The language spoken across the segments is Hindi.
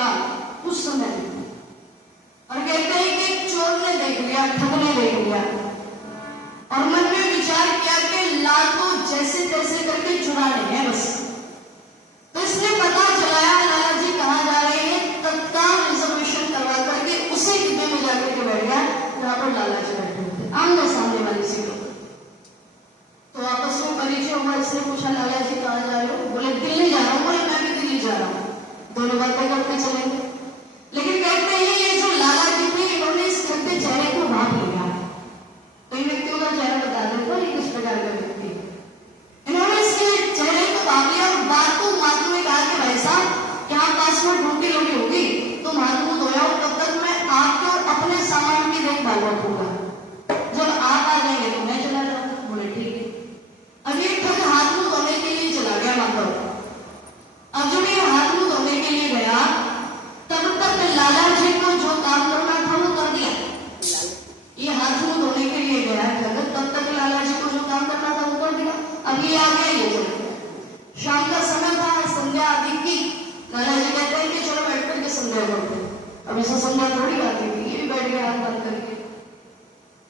लाल उस समय और कहते हैं कि एक चोर ने देख लिया, ठग ने देख लिया और मन में विचार किया कि लाल को जैसे तैसे करके चुराने हैं बस। तो इसने पता चलाया लाला जी कहाँ जा रहे हैं, तत्काल रिजर्वेशन करवा करके उसी डिब्बे में जाकर के बैठ गया जहां पर लाला जी बैठे थे, आमने सामने वाली सीटों पर। तो आपस में परिचय हुआ, इसने पूछा लाला जी कहाँ जा रहे हो? बोले दिल्ली जा रहा हूँ। बोले मैं भी दिल्ली जा रहा हूँ। दोनों बातें करते चलेंगे। लेकिन कहते हैं ये जो लाला जी थे इन्होंने इस छठे चेहरे को भाग लिया। कई व्यक्तियों का चेहरा बता देता है किस प्रकार का व्यक्ति। इन्होंने इसके चेहरे को भाग लिया और बातों मातों में कहा कि भाई साहब यहाँ पास में ड्यूटी लगी होगी, तुम हाथ मुंह धोया हो, तब तक मैं आपके और अपने सामान की देखभाल रखूंगा। जब आप आ जाएंगे तो मैं चला जाऊंगा। बोले ठीक है। अब ये ठग हाथ मुंह धोने के लिए चला गया माधव। अब जब ये हाथ मुंह धोने के लिए गया तब तक लाला जी को जो काम करना था वो कर दिया। ये हाथ मुंह धोने के लिए गया जगत, तब तक लाला जी को जो काम करना था वो कर दिया। अब ये आ गया, ये चल गया। शाम का समय था, संध्या आदि की। लाला जी कहते हैं कि चलो बैठ करके संध्या करते। अब ऐसा संध्या थोड़ी आती थी, ये भी बैठ गया हाथ बंद करके।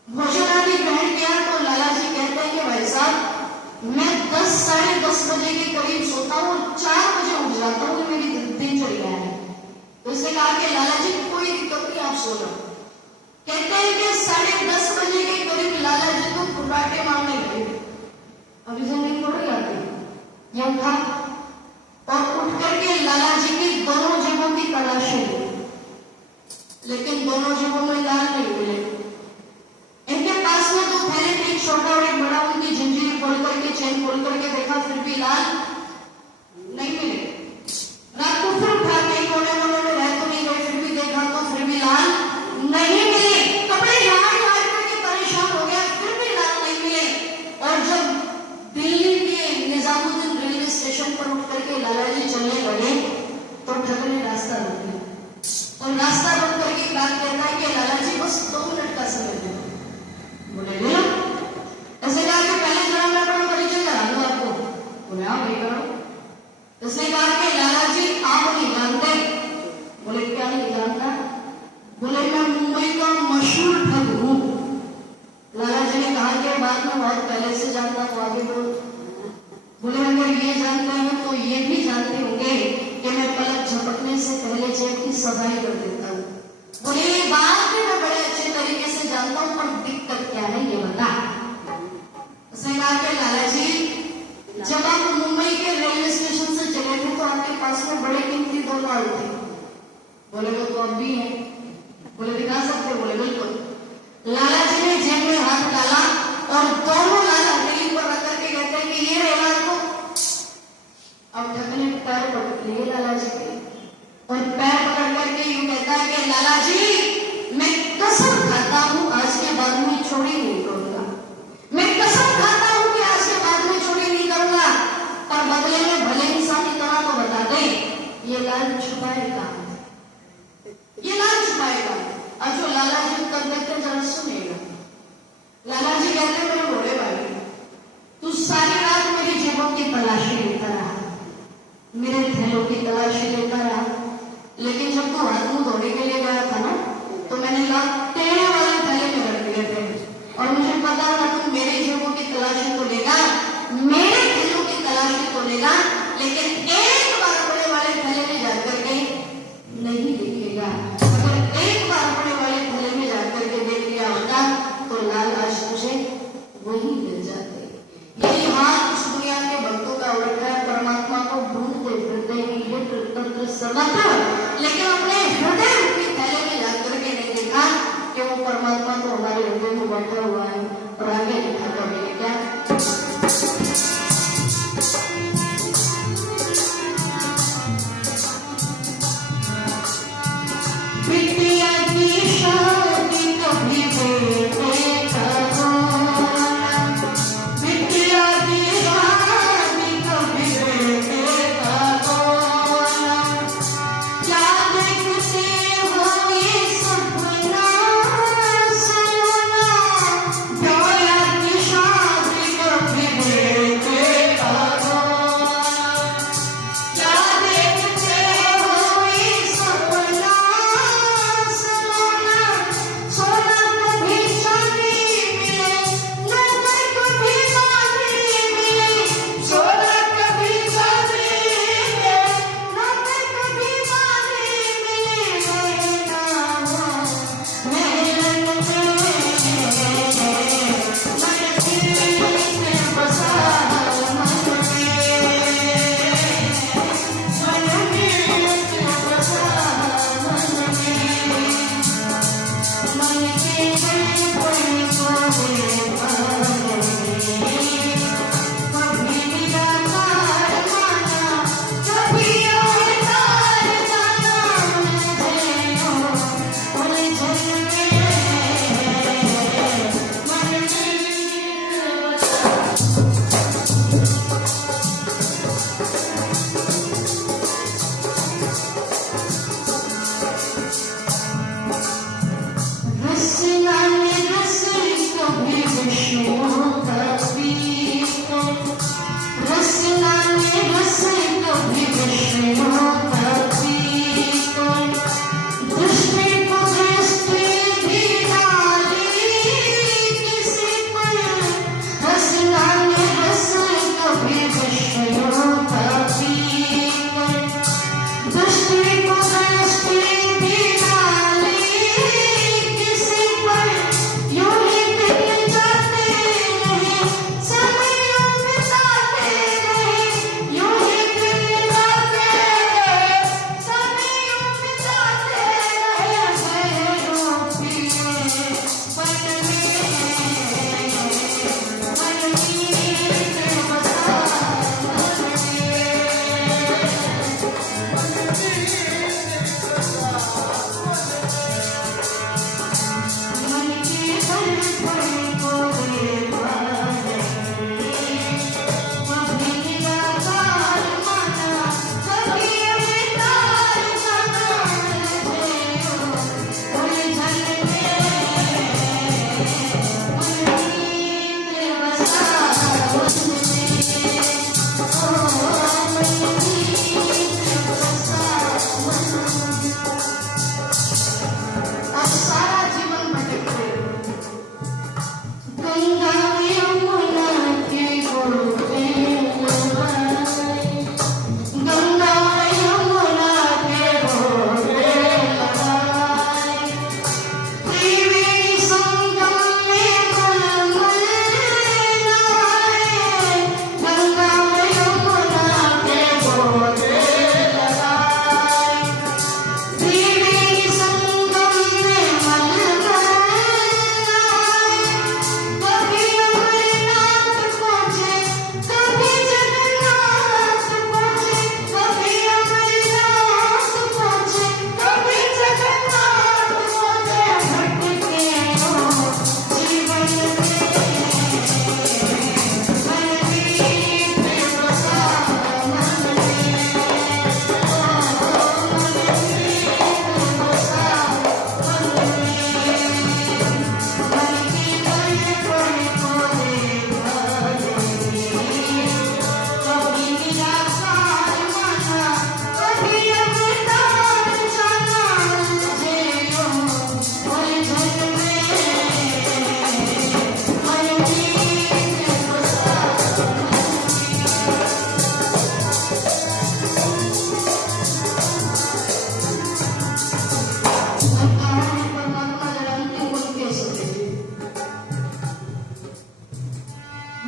भोजन आदि ग्रहण किया तो लाला जी कहते हैं कि भाई साहब मैं 10 साढ़े 10 बजे के करीब सोता हूँ, 4 बजे उठ जाता हूँ, मेरी दिनचर्या है। तो इसने कहा कि लाला जी कोई दिक्कत नहीं, आप सो जाओ। कहते हैं कि 10:30 बजे के करीब लाला जी को फुर्राटे मारने लगे। अभी से नहीं थोड़ी आती, ये उठा और उठ करके लाला जी की दोनों जेबों की तलाशी ली, लेकिन दोनों जेबों में लाल नहीं मिले। इनके पास में 2 थैले थे, एक छोटा और एक बड़ा। उनकी जंजीर खोल करके, चेन खोल करके देखा, फिर भी लाल नहीं मिले। रात को फिर उठा के कोने कोने में रह तो नहीं गए, फिर भी देखा तो फिर भी लाल नहीं मिले। कपड़े झाड़ झाड़ करके परेशान हो गया, फिर भी लाल नहीं मिले। और जब दिल्ली के निजामुद्दीन रेलवे स्टेशन पर उठ करके लाला जी चलने लगे तो ठग ने रास्ता रोक लिया और रास्ता रोक करके एक बात कहता है कि लाला जी बस 2 मिनट का समय दे। बोले ले लो। ऐसे कहा कि पहले जरा मैं अपना परिचय करा दूं आपको। बोले आप नहीं करो। उसने कहा कि लाला जी आप नहीं जानते। बोले क्या नहीं जानता? बोले मैं मुंबई का मशहूर ठग हूं। लाला जी ने कहा कि बात में बहुत पहले से जानता हूं, आगे बोल। बोले अगर ये जानते हैं तो ये भी जानते होंगे कि मैं पलक झपकने से पहले जेब की सफाई कर देता हूँ। बोले ये बात भी मैं बड़े अच्छे तरीके से जानता हूँ, पर दिक्कत क्या है ये बता। उसने कहा कि लाला जी जब आप मुंबई के रेलवे स्टेशन से चले थे तो आपके पास में बड़े कीमती 2 लाल थे। बोले वो तो अब भी है। बोले दिखा सकते? बोले बिल्कुल। लाला जी ने जेब में हाथ डाला और दोनों लाल हथेली पर रख करके कहते हैं कि ये रेला को। अब ठग ने पैर पकड़ लिए लाला जी के और पैर पकड़ करके यूं कहता है कि लाला जी मैं कसम खाता हूं आज के बाद में चोरी नहीं करूंगा। मैं कसम खाता हूं कि आज के बाद में चोरी नहीं करूंगा, पर बदले में भले इंसान की तरह तो बता दे ये लाल छुपाएगा, ये लाल छुपाएगा। और जो लाला जी उत्तर देते जरा सुनेगा। लाला जी कहते मेरे बड़े भाई तू सारी रात मेरी जेबों की तलाशी लेता रहा, मेरे थैलों की तलाशी लेता रहा, लेकिन जब तू हाथ मुंह धोने के लिए गया था ना तो मैंने तेरे वाले थैले में रख दिए थे और मुझे पता था तू मेरे जेबों की तलाशी तो लेगा, मेरे थैलों की तलाशी तो लेगा, लेकिन एक बार बड़े वाले थैले में जाकर के नहीं देखेगा। अगर एक बार बड़े वाले थैले में जाकर के देख लिया होता तो लाल आज तुझे वही मिल जाते। यही हाथ इस दुनिया के भक्तों का उल्टा है, परमात्मा को ढूंढते फिरते ही तंत्र सर्वत्र, लेकिन अपने हृदय रूपी थैले में जाकर के नहीं देखा कि वो परमात्मा तो हमारे हृदय में बैठा हुआ है और आगे लिखा करेंगे क्या। Yeah.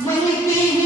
मन के